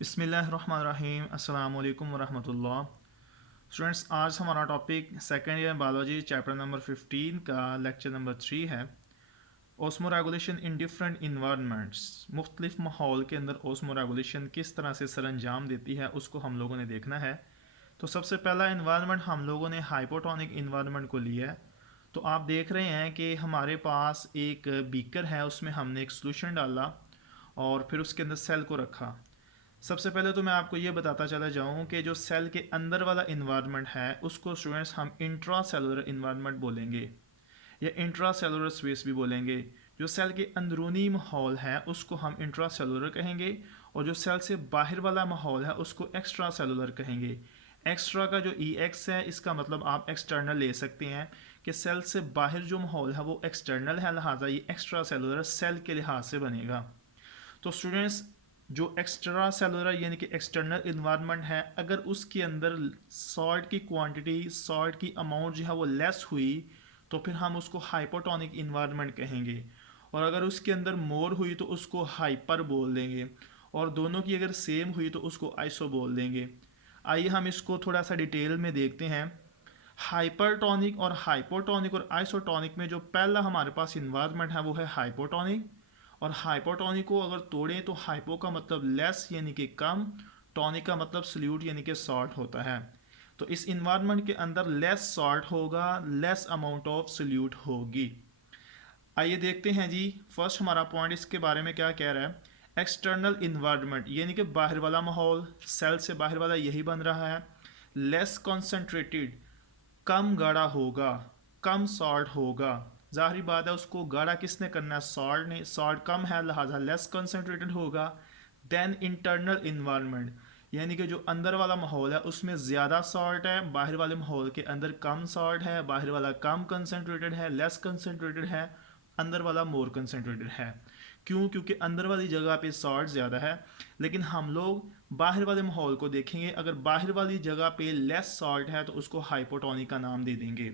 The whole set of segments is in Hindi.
बिस्मिल्लाहिर्रहमानिर्रहीम अस्सलाम वालेकुम वरहमतुल्लाह। स्टूडेंट्स, आज हमारा topic second year biology chapter number 15 का लेक्चर नंबर 3 है। Osmo regulation in different environments, मुख्तलिफ माहौल के अंदर ओस्मो रेगुलेशन किस तरह से सर अंजाम देती है उसको हम लोगों ने देखना है। तो सबसे पहला इन्वायरमेंट हम लोगों ने हाइपोटोनिक इन्वायरमेंट को लिया है। तो आप देख रहे हैं कि हमारे पास एक बीकर है, उसमें हमने एक सोल्यूशन डाला और फिर उसके अंदर सेल को रखा। सबसे पहले तो मैं आपको ये बताता चला जाऊँ कि जो सेल के अंदर वाला इन्वायरमेंट है उसको स्टूडेंट्स हम इंट्रा सेलुलर इन्वायरमेंट बोलेंगे या इंट्रा सेलुलर स्पेस भी बोलेंगे। जो सेल के अंदरूनी माहौल है उसको हम इंट्रा सेलुलर कहेंगे और जो सेल से बाहर वाला माहौल है उसको एक्स्ट्रा सेलुलर कहेंगे। एक्स्ट्रा का जो ई एक्स है इसका मतलब आप एक्सटर्नल ले सकते हैं कि सेल से बाहर जो माहौल है वो एक्सटर्नल है, लिहाजा ये एक्स्ट्रा सेलुलर सेल के लिहाज से बनेगा। तो स्टूडेंट्स, जो एक्स्ट्रा सेलुलर यानी कि एक्सटर्नल इन्वायरमेंट है, अगर उसके अंदर सॉल्ट की क्वांटिटी, सॉल्ट की अमाउंट जो है वो लेस हुई तो फिर हम उसको हाइपोटोनिक इन्वायरमेंट कहेंगे, और अगर उसके अंदर मोर हुई तो उसको हाइपर बोल देंगे, और दोनों की अगर सेम हुई तो उसको आइसो बोल देंगे। आइए हम इसको थोड़ा सा डिटेल में देखते हैं। हाइपरटोनिक और हाइपोटोनिक और आइसोटोनिक में जो पहला हमारे पास इन्वायरमेंट है वो है हाइपोटोनिक। और हाइपोटोनिक को अगर तोड़ें तो हाइपो का मतलब लेस यानी कि कम, टॉनिक का मतलब सल्यूट यानी कि सॉल्ट होता है। तो इस इन्वायरमेंट के अंदर लेस सॉल्ट होगा, लेस अमाउंट ऑफ सल्यूट होगी। आइए देखते हैं जी, फर्स्ट हमारा पॉइंट इसके बारे में क्या कह रहा है। एक्सटर्नल इन्वायरमेंट यानी कि बाहर वाला माहौल, सेल से बाहर वाला यही बन रहा है। लेस कॉन्सेंट्रेटेड, कम गाढ़ा होगा, कम सॉल्ट होगा। जाहिर बात है उसको गाढ़ा किसने करना है, सॉल्ट ने। सॉल्ट कम है लिहाजा लेस कंसनट्रेटेड होगा। देन इंटरनल इन्वायरमेंट यानी कि जो अंदर वाला माहौल है उसमें ज़्यादा सॉल्ट है, बाहर वाले माहौल के अंदर कम सॉल्ट है, बाहर वाला कम कंसनट्रेटेड है, लेस कंसनट्रेटेड है, अंदर वाला मोर कंसनट्रेटेड है। क्यों? क्योंकि अंदर वाली जगह पे सॉल्ट ज़्यादा है, लेकिन हम लोग बाहर वाले माहौल को देखेंगे। अगर बाहर वाली जगह पे लेस सॉल्ट है तो उसको हाइपोटोनिक का नाम दे देंगे।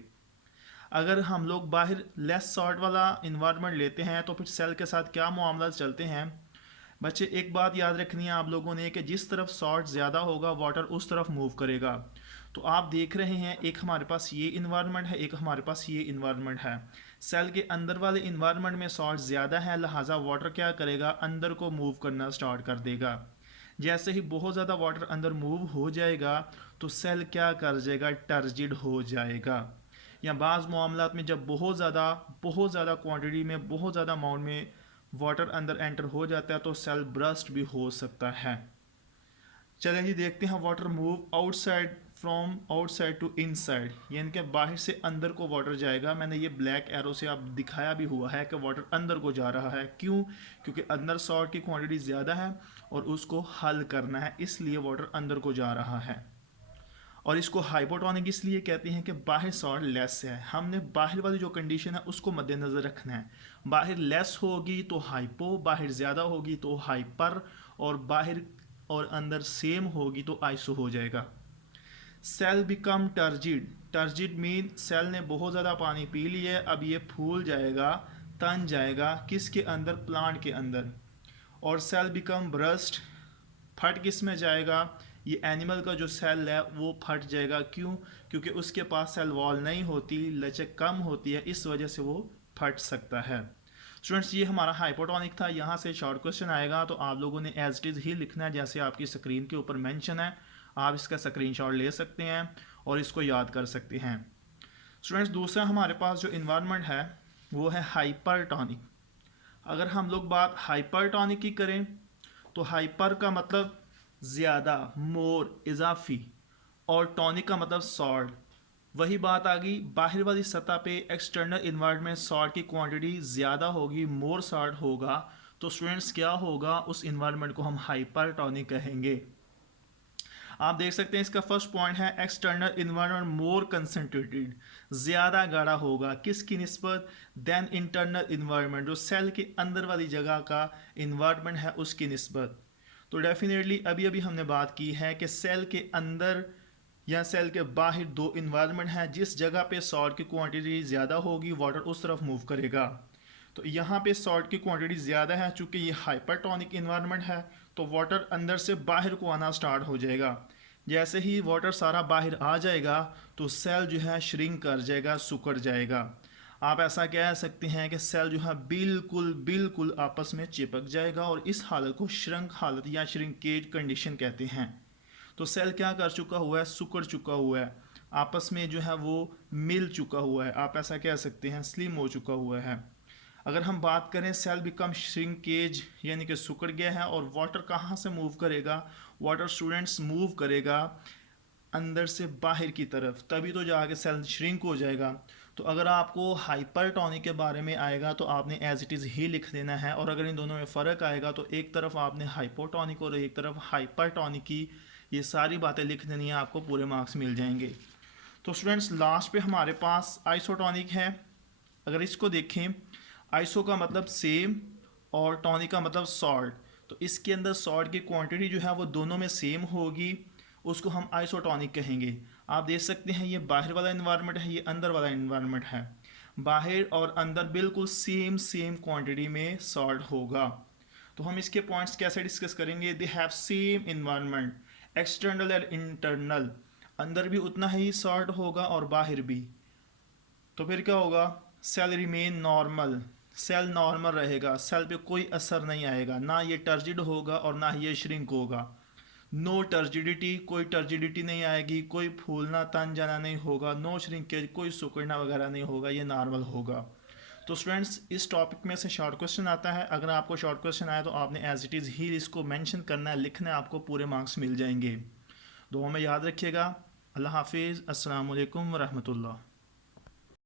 अगर हम लोग बाहर लेस सॉल्ट वाला इन्वायरमेंट लेते हैं तो फिर सेल के साथ क्या मामला चलते हैं। बच्चे, एक बात याद रखनी है आप लोगों ने कि जिस तरफ सॉल्ट ज़्यादा होगा वाटर उस तरफ मूव करेगा। तो आप देख रहे हैं एक हमारे पास ये इन्वायरमेंट है, एक हमारे पास ये इन्वायरमेंट है। सेल के अंदर वाले इन्वायरमेंट में सॉल्ट ज़्यादा है, लिहाजा वाटर क्या करेगा, अंदर को मूव करना स्टार्ट कर देगा। जैसे ही बहुत ज़्यादा वाटर अंदर मूव हो जाएगा तो सेल क्या कर जाएगा, टर्जिड हो जाएगा। या बाज़ मामलात में जब बहुत ज़्यादा क्वांटिटी में, बहुत ज़्यादा अमाउंट में वाटर अंदर एंटर हो जाता है तो सेल ब्रस्ट भी हो सकता है। चलिए जी देखते हैं। Water move outside, from outside to inside, यानी कि बाहर से अंदर को वाटर जाएगा। मैंने ये ब्लैक एरो से आप दिखाया भी हुआ है कि वाटर अंदर को जा रहा है। क्यों? क्योंकि अंदर सॉल्ट की क्वांटिटी ज़्यादा है और उसको हल करना है, इसलिए वाटर अंदर को जा रहा है। और इसको हाइपोटोनिक इसलिए कहते हैं कि बाहर सॉल्ट लेस है। हमने बाहर वाली जो कंडीशन है उसको मद्देनज़र रखना है। बाहर लेस होगी तो हाइपो, बाहर ज़्यादा होगी तो हाइपर, और बाहर और अंदर सेम होगी तो आइसो हो जाएगा। Cell become turgid. Turgid mean cell ने बहुत ज़्यादा पानी पी लिया है, अब ये फूल जाएगा, तन जाएगा, किसके अंदर, प्लांट के अंदर। और सेल बिकम ब्रस्ट, फट किस में जाएगा, ये एनिमल का जो सेल है वो फट जाएगा। क्यों? क्योंकि उसके पास सेल वॉल नहीं होती, लचक कम होती है, इस वजह से वो फट सकता है। स्टूडेंट्स, ये हमारा हाइपोटोनिक था। यहाँ से शॉर्ट क्वेश्चन आएगा तो आप लोगों ने एज इट इज़ ही लिखना है जैसे आपकी स्क्रीन के ऊपर मेंशन है। आप इसका स्क्रीनशॉट ले सकते हैं और इसको याद कर सकते हैं। स्टूडेंट्स, दूसरा हमारे पास जो इन्वायरमेंट है वो है हाइपरटोनिक। अगर हम लोग बात हाइपरटोनिक की करें तो हाइपर का मतलब ज़्यादा, मोर, इजाफी, और टॉनिक का मतलब सॉल्ट। वही बात आ गई, बाहर वाली सतह पे एक्सटर्नल इन्वायरमेंट सॉल्ट की क्वांटिटी ज़्यादा होगी, मोर सॉल्ट होगा, तो स्टूडेंट्स क्या होगा, उस इन्वायरमेंट को हम हाइपरटोनिक कहेंगे। आप देख सकते हैं इसका फर्स्ट पॉइंट है एक्सटर्नल इन्वायरमेंट मोर कंसनट्रेटेड, ज़्यादा गाढ़ा होगा, किसकी निस्बत, देन इंटरनल इन्वायरमेंट, जो सेल के अंदर वाली जगह का इन्वायरमेंट है उसकी निस्बत। तो डेफिनेटली अभी अभी हमने बात की है कि सेल के अंदर या सेल के बाहर दो इन्वायरमेंट हैं। जिस जगह पे सॉल्ट की क्वांटिटी ज़्यादा होगी वाटर उस तरफ मूव करेगा। तो यहाँ पे सॉल्ट की क्वांटिटी ज़्यादा है, चूँकि ये हाइपरटोनिक इन्वायरमेंट है तो वाटर अंदर से बाहर को आना स्टार्ट हो जाएगा। जैसे ही वाटर सारा बाहर आ जाएगा तो सेल जो है श्रिंक कर जाएगा, सिकुड़ जाएगा। आप ऐसा कह सकते हैं कि सेल जो है बिल्कुल बिल्कुल आपस में चिपक जाएगा और इस हालत को श्रंक हालत या श्रिंकेज कंडीशन कहते हैं। तो सेल क्या कर चुका हुआ है, सिकुड़ चुका हुआ है, आपस में जो है वो मिल चुका हुआ है, आप ऐसा कह सकते हैं स्लिम हो चुका हुआ है। अगर हम बात करें सेल बिकम श्रिंकेज यानी कि सिकुड़ गया है, और वाटर कहाँ से मूव करेगा, वाटर स्टूडेंट्स मूव करेगा अंदर से बाहर की तरफ, तभी तो जाके सेल श्रिंक हो जाएगा। तो अगर आपको हाइपरटोनिक के बारे में आएगा तो आपने एज इट इज़ ही लिख देना है, और अगर इन दोनों में फ़र्क आएगा तो एक तरफ आपने हाइपोटोनिक और एक तरफ हाइपरटोनिक की ये सारी बातें लिख देनी है, आपको पूरे मार्क्स मिल जाएंगे। तो स्टूडेंट्स लास्ट पे हमारे पास आइसोटोनिक है। अगर इसको देखें, आइसो का मतलब सेम और टॉनिक का मतलब सॉल्ट, तो इसके अंदर सॉल्ट की क्वांटिटी जो है वो दोनों में सेम होगी, उसको हम आइसोटोनिक कहेंगे। आप देख सकते हैं ये बाहर वाला इन्वायरमेंट है, ये अंदर वाला इन्वायरमेंट है, बाहर और अंदर बिल्कुल सेम सेम क्वांटिटी में सॉल्ट होगा। तो हम इसके पॉइंट्स कैसे डिस्कस करेंगे, they have same environment external and internal, अंदर भी उतना ही सॉल्ट होगा और बाहर भी। तो फिर क्या होगा, cell remain normal, cell normal रहेगा, सेल पे कोई असर नहीं आएगा, ना ये टर्जिड होगा और ना ये श्रिंक होगा। नो टर्जिडिटी, कोई टर्जिडिटी नहीं आएगी, कोई फूलना तन जाना नहीं होगा, नो श्रिंकेज, कोई सिकुड़ना वगैरह नहीं होगा, ये नॉर्मल होगा। तो स्टूडेंट्स इस टॉपिक में से शॉर्ट क्वेश्चन आता है, अगर आपको शॉर्ट क्वेश्चन आया तो आपने एज इट इज़ ही इसको मेंशन करना है, लिखना है, आपको पूरे मार्क्स मिल जाएंगे। दुआ में याद रखिएगा। अल्लाह हाफिज़, अस्सलाम वालेकुम व रहमतुल्लाह।